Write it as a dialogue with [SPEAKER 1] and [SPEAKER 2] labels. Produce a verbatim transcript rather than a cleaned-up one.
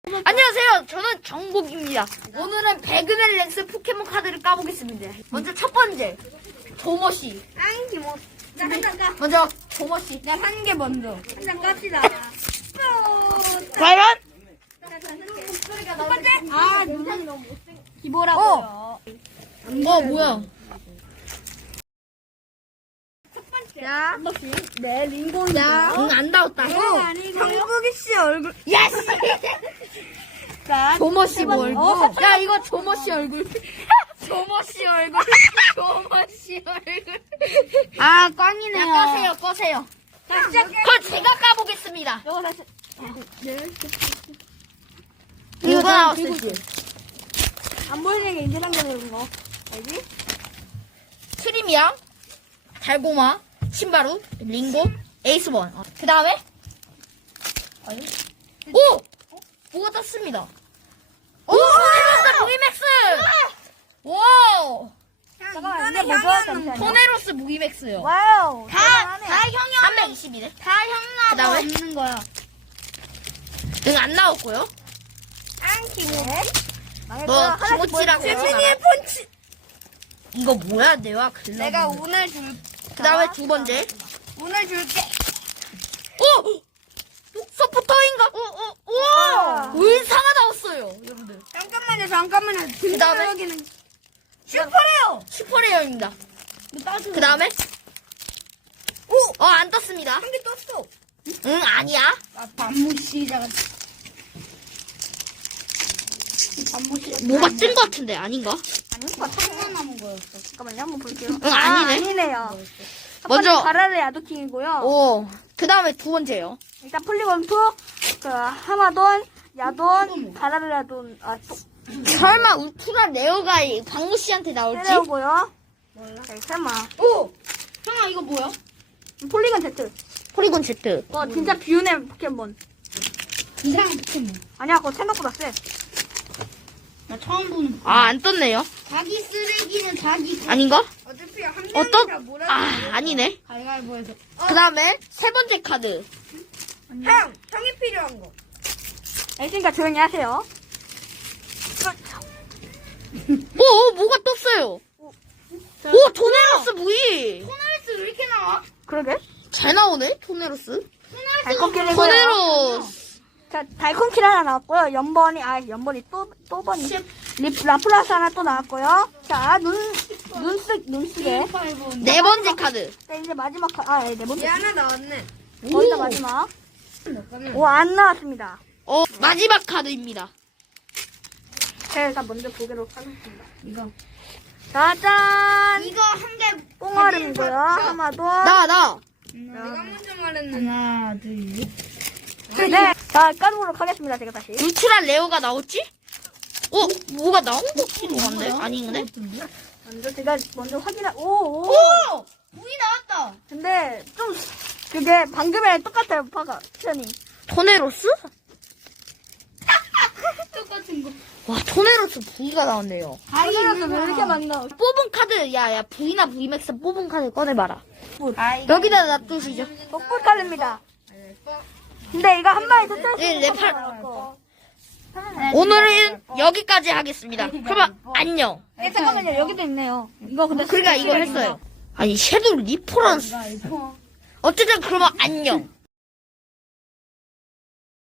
[SPEAKER 1] 안녕하세요. 저는 정복입니다. 오늘은 배그넬 랜스 포켓몬 카드를 까보겠습니다. 먼저 첫 번째 조모씨.
[SPEAKER 2] 앙기 뭐. 자, 한 장 까.
[SPEAKER 1] 먼저 조모씨.
[SPEAKER 2] 자, 한 개 먼저. 한 장 깝시다.
[SPEAKER 1] 과연?
[SPEAKER 2] 첫 번째. 아, 눈이 너무 못생. 기보라고요.
[SPEAKER 1] 뭐 뭐야?
[SPEAKER 2] 첫 번째.
[SPEAKER 1] 자,
[SPEAKER 2] 한 번씩. 네, 링곤. 자,
[SPEAKER 1] 응, 안 나왔다.
[SPEAKER 2] 정국이 씨 얼굴.
[SPEAKER 1] 야씨.
[SPEAKER 2] 자,
[SPEAKER 1] 조모씨 뭐 얼굴?
[SPEAKER 2] 어,
[SPEAKER 1] 야 이거 조모씨 얼굴. 조모씨 얼굴. 조모씨 얼굴.
[SPEAKER 2] 아, 꽝이네요.
[SPEAKER 1] 야 꺼세요, 꺼세요.
[SPEAKER 2] 자, 시작해.
[SPEAKER 1] 그럼 제가 까보겠습니다.
[SPEAKER 2] 이거 다시. 네.
[SPEAKER 1] 이거 나왔을지.
[SPEAKER 2] 안 보이는 게 인지랑 되는 거. 알지?
[SPEAKER 1] 트림이랑 달고마, 신바루, 링고, 에이스본. 어. 그 다음에 오! 뭐가 떴습니다. 오! 토네로스 무기맥스! 와우!
[SPEAKER 2] 잠깐만, 이게 뭐죠? 잠시만요.
[SPEAKER 1] 토네로스 무기맥스요.
[SPEAKER 2] 와우.
[SPEAKER 1] 다,
[SPEAKER 2] 대단하네.
[SPEAKER 1] 다 형이 삼백이십이네.
[SPEAKER 2] 다 형나고
[SPEAKER 1] 그다음에?
[SPEAKER 2] 없는 거야.
[SPEAKER 1] 응, 안 나왔고요.
[SPEAKER 2] 앙키 뭐.
[SPEAKER 1] 뭐, 김치랑
[SPEAKER 2] 세민이의 펀치.
[SPEAKER 1] 이거 뭐야, 내와 글러.
[SPEAKER 2] 내가 오늘 줄.
[SPEAKER 1] 그 다음에 두 번째.
[SPEAKER 2] 오늘 줄게.
[SPEAKER 1] 오! 서포터인가? 오, 오,
[SPEAKER 2] 우와.
[SPEAKER 1] 오! 울사가 나왔어요, 여러분들.
[SPEAKER 2] 잠깐만요, 잠깐만요.
[SPEAKER 1] 그다음에?
[SPEAKER 2] 여기는 슈퍼레어.
[SPEAKER 1] 슈퍼레어입니다.
[SPEAKER 2] 따뜻해.
[SPEAKER 1] 그 다음에 오! 어, 안 떴습니다.
[SPEAKER 2] 한 개 떴어.
[SPEAKER 1] 응, 아니야.
[SPEAKER 2] 아, 반무시자가. 반무시.
[SPEAKER 1] 뭐가 뜬 것 같은데, 아닌가?
[SPEAKER 2] 아니, 오빠 탕만 남은 거였어. 잠깐만요, 한번 볼게요.
[SPEAKER 1] 응, 아니네.
[SPEAKER 2] 아니네요.
[SPEAKER 1] 먼저-
[SPEAKER 2] 먼저 바라르 야도킹이고요.
[SPEAKER 1] 오. 그 다음에 두 번째요.
[SPEAKER 2] 일단 폴리곤 투, 그 하마돈, 야돈, 바라르 야돈, 아, 또
[SPEAKER 1] 설마 울트라 레어가 이 박무 씨한테 나올지?
[SPEAKER 2] 때려오고요. 몰라. 네, 설마.
[SPEAKER 1] 오! 형아, 이거 뭐야?
[SPEAKER 2] 폴리곤 Z.
[SPEAKER 1] 포리곤 Z.
[SPEAKER 2] 와, 진짜 비운의 포켓몬.
[SPEAKER 3] 이상한 포켓몬.
[SPEAKER 2] 아니야, 그거 생각보다 세.
[SPEAKER 3] 나 처음 보는.
[SPEAKER 1] 아, 안 떴네요.
[SPEAKER 3] 자기 쓰레기는 자기
[SPEAKER 1] 아닌가?
[SPEAKER 2] 어차피 한
[SPEAKER 1] 어떤? 아, 아니네.
[SPEAKER 3] 가위바위보에서.
[SPEAKER 1] 그 다음에 세 번째 카드.
[SPEAKER 2] 형! 형이 필요한 거. 알겠으니까 조용히 하세요.
[SPEAKER 1] 오, 오, 뭐가 떴어요? 오, 토네로스 무이.
[SPEAKER 3] 토너리스 왜 이렇게 나와?
[SPEAKER 2] 그러게.
[SPEAKER 1] 잘 나오네, 토네로스.
[SPEAKER 2] 달콤키리고요.
[SPEAKER 1] 토네로스.
[SPEAKER 2] 자, 달콤킬 하나 나왔고요. 연번이, 아, 연번이 또, 또 번이. 립, 라플라스 하나 또 나왔고요. 자, 눈, 눈쓰, 눈쓰게.
[SPEAKER 1] 네 번째 카드.
[SPEAKER 2] 자, 이제 마지막, 카- 아, 예, 네 번째.
[SPEAKER 3] 하나 나왔네.
[SPEAKER 2] 거의 다 마지막. 오, 안 나왔습니다.
[SPEAKER 1] 어, 마지막 카드입니다.
[SPEAKER 2] 제가 일단 먼저 보도록 하겠습니다.
[SPEAKER 3] 이거.
[SPEAKER 2] 짜잔!
[SPEAKER 3] 이거 한 개.
[SPEAKER 2] 꽁얼음이고요. 하마도.
[SPEAKER 1] 나, 나.
[SPEAKER 3] 내가 먼저 말했는데. 하나, 둘, 셋.
[SPEAKER 2] 네. 자, 까보도록 하겠습니다. 제가 다시.
[SPEAKER 1] 울트라 레오가 나올지? 어, 뭐가 나온 것 같기도 한데? 아닌데?
[SPEAKER 2] 먼저 제가 먼저 확인하, 오, 오.
[SPEAKER 3] 오! 무기 나왔다.
[SPEAKER 2] 근데 좀, 그게 방금이랑 똑같아요, 파가. 표현이.
[SPEAKER 1] 토네로스?
[SPEAKER 3] 똑같은 거.
[SPEAKER 1] 와, 토네로스 V가 나왔네요.
[SPEAKER 2] 방금이랑 왜 이렇게 많이 나와?
[SPEAKER 1] 뽑은 카드, 야, 야, V나 V맥스 뽑은 카드 꺼내봐라.
[SPEAKER 3] 아, 이거.
[SPEAKER 1] 여기다 놔두시죠.
[SPEAKER 2] 뽀뽀 칼입니다. 근데 이거 한 방에 도착
[SPEAKER 1] 네, 네, 팔- 오늘은 여기까지 하겠습니다. 그러면 안녕.
[SPEAKER 2] 예, 잠깐만요. 여기도 있네요. 이거 근데
[SPEAKER 1] 그러니까 이거 했어요. 아니, 섀도우 리포란스. 어쨌든 그러면 안녕.